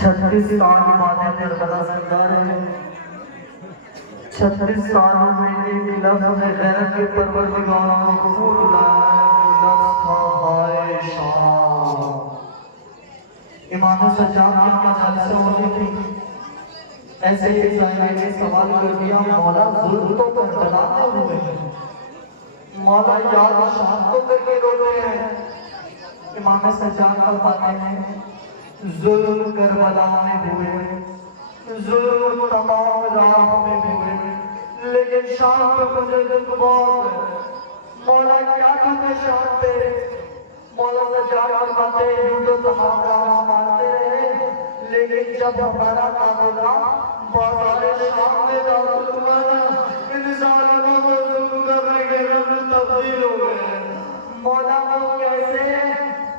36 साल माने करबला सरदार है। 36 सालों में एक लफ्ज़ में गैरत के परवरदिगार को खून लाया, लफ्ज़ था हाय शाम। इमाम सज्जाद की मजालिस होती थी, ऐसे ही ज़ाहिर ने सवाल कर दिया, मौला जुल्म तो करबला में हुए हैं, मौला याद शाम तो करके रोते हैं। इमाम सज्जाद फरमाते हैं जुल्म करबला में हुए, जुल्म तमाम राह में हुए, लेकिन शाम पे मुझे दुख बहुत है। मौला क्या कहते शाम पे? मौला सज्जाद फरमाते हैं यूं तो तमाम राह मारते रहे, लेकिन जब हमारा काफिला बाज़ार शाम में दाखिल हुआ ना, इन ज़ालिमों को जुल्म करने के रंग तब्दील हो गए। मौला वो कैसे?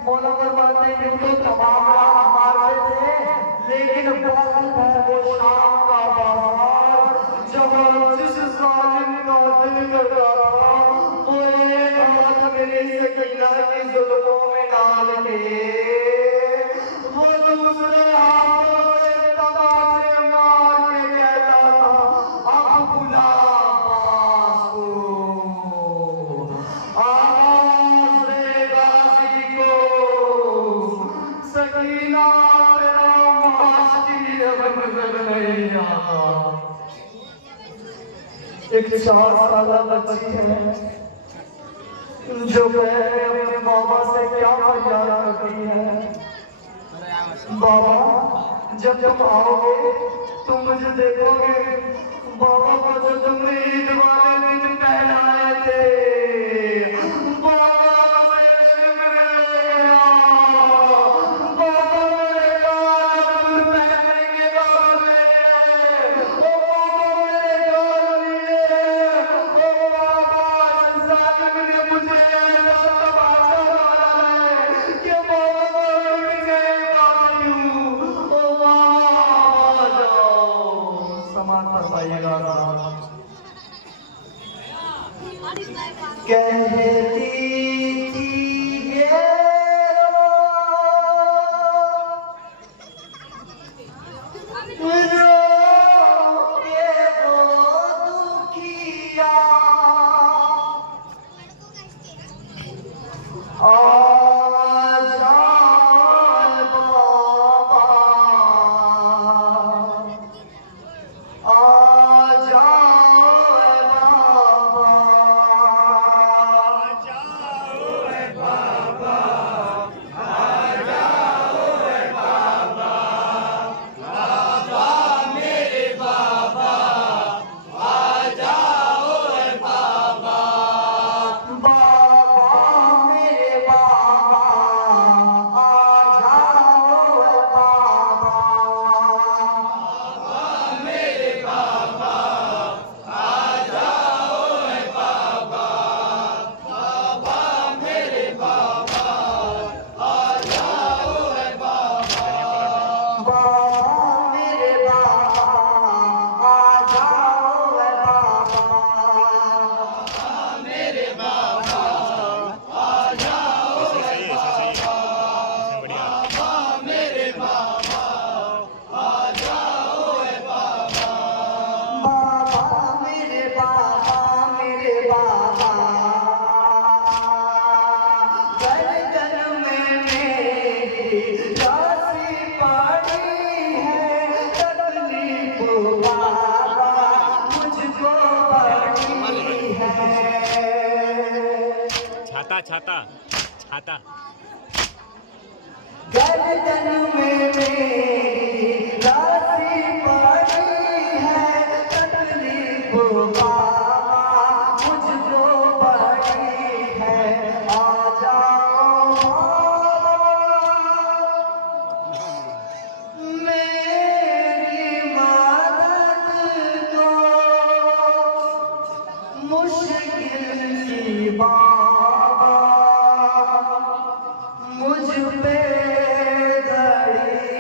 मौला फरमाते हैं यूं तो तमाम राह मारते थे, लेकिन बाकी है वो शाम का बाजार, जहाँ जिस ज़ालिम का दिल करता था वो एक हाथ मेरी सकीना की जुल्फों में डाल के वो दूसरे हाथों से तमाचे मार के कहता था अब बुला पास को, आवाज़ दे गाज़ी को, सकीना तेरा माशी अब नजर नहीं आता। एक 4 साल बच्ची है जो अपने बाबा से क्या फरियाद करती है, बाबा जब तुम आओगे तुम मुझे देखोगे, बाबा को जो तुमने ईद वाले दिन पहनाए थे, बाबा मुझे शिक्र ले गया, बाबा मेरे गाल पहनने के बाद में, ओ बाबा मेरे गाल लिए, ओ बाबा जालिम ने मुझे ऐसा तमाचा मारा है कि बाबा उठ गए बाजू, ओ बाबा जाओ समान फरमाइएगा। कहती थी ये रो के वो दुखिया आ जाए बाबा, आ जाए बाबा, छाता छाता छाता गर्दन में मेरी राशि पड़ी है, तकलीफ बाबा मुझको बड़ी है, आ जाओ मेरी मदद को, मुश्किल की बाबा मुझ पे घड़ी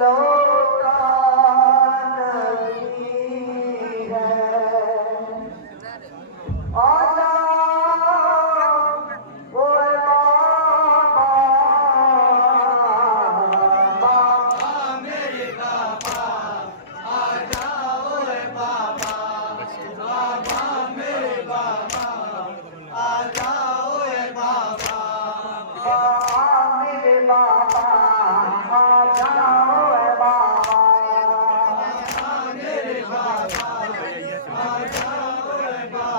लौटा नहीं है आजा ओए बाबा बाबा मेरे बाबा आजा ओए बाबा बाबा मेरे बाबा आजा ओए बाबा बाबा मेरे बाबा आजा ओए बाबा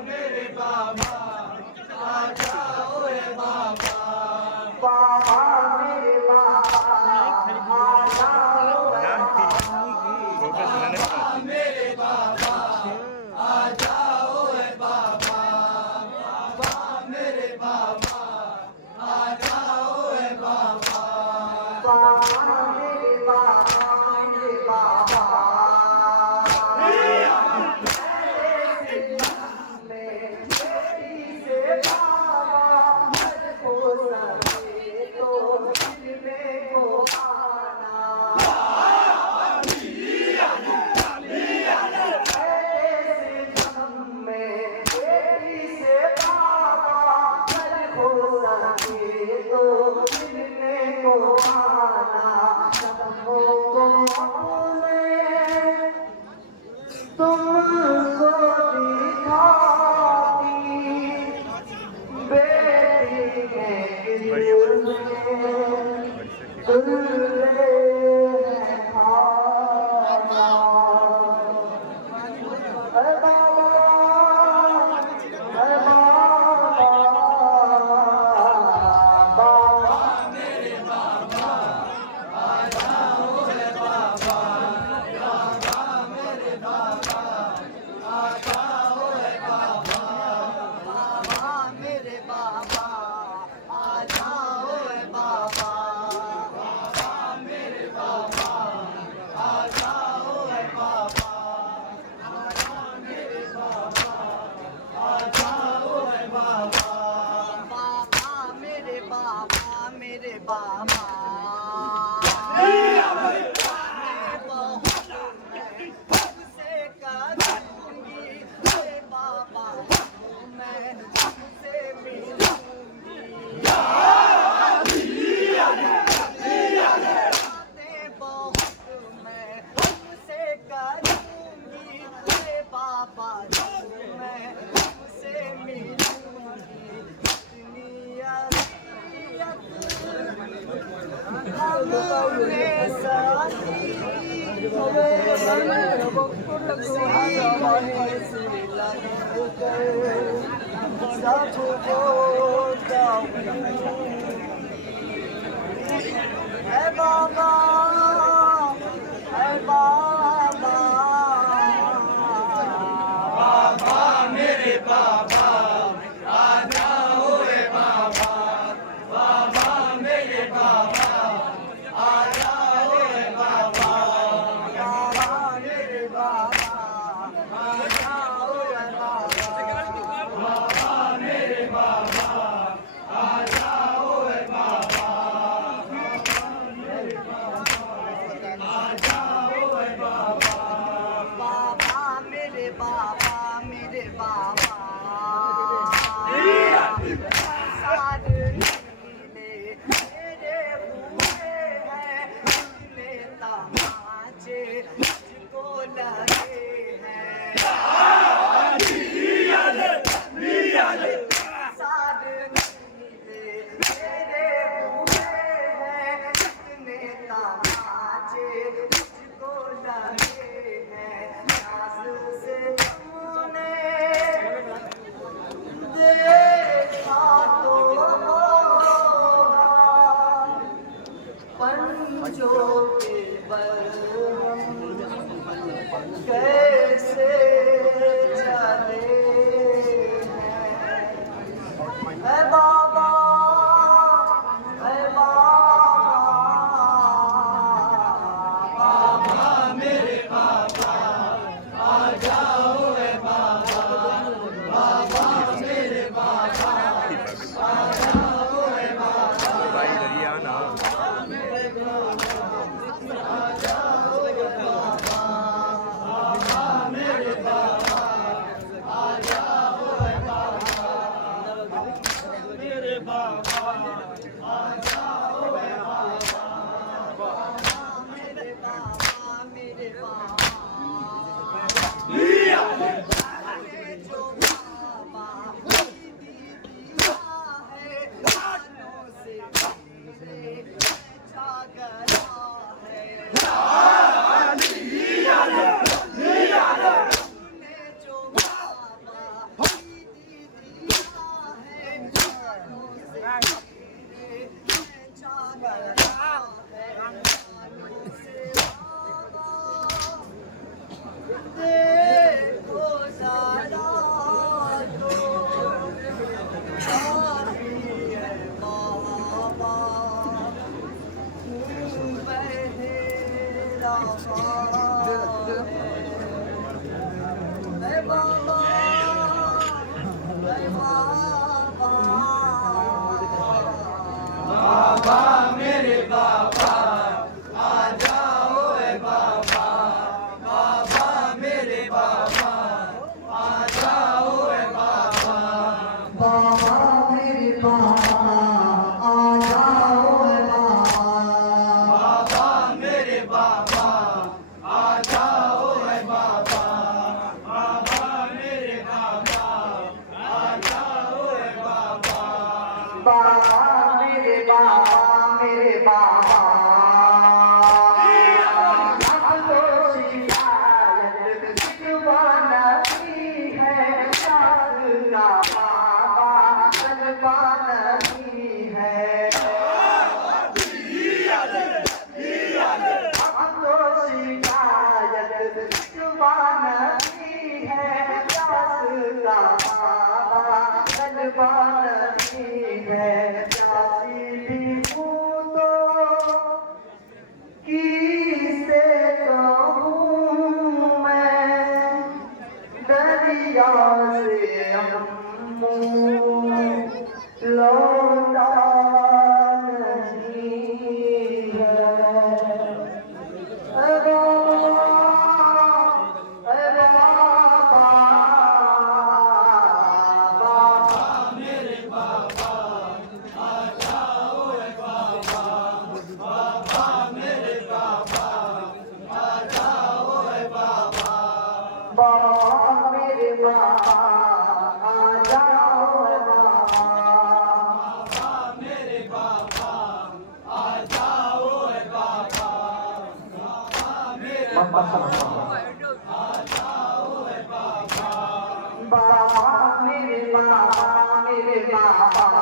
मेरे बाबा आजा ओए बाबा बाबा मेरे बाबा आजा ओए बाबा बाबा मेरे बाबा आजा ओए बाबा मेरे बाबा आजा ओए बाबा बाबा मेरे बाबा आजा ओए बाबा बाबा मेरे बाबा मेरे बाबा तुमको दिखाती बेटी के बाबा मेरे बाबा आ जाओ बाबा मेरे बाबा आ जाओ बाबा मेरे बाबा आ जाओ बाबा मेरे बाबा आपको शिकायत दिलवाना ही है साधना नहीं है हमको शिकायत दिलवाना नहीं है दिलवाना नहीं है प्यासी भी तो किसे कहूँ मैं दरिया से लौटा नहीं है बाबा मेरे बाबा आ जाओ बाबा मेरे बाबा आ जाओ बाबा मेरे बाबा आ जाओ बाबा मेरे बाबा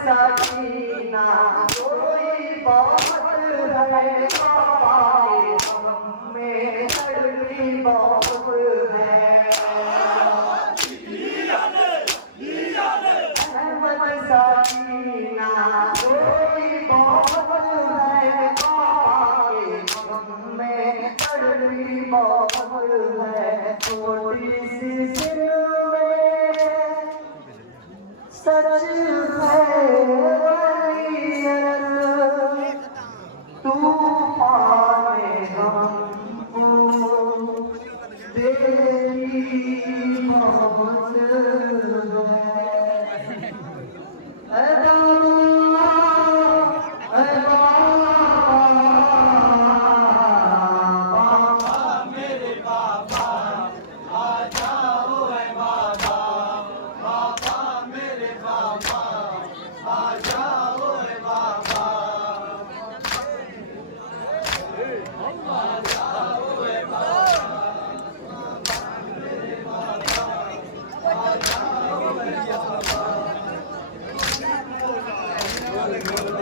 सकीना कोई बात है बाबा में लड़की बहुत है सकीना कोई बात है बाबा में लड़की बहुत है छोटी सी सिर में सच है तूफान हमको तेरी मोहब्बत है बाबा मेरे बाबा आ जाओ बाबा बाबा मेरे बाबा आ जाओ बाबा आ जाओ बाबा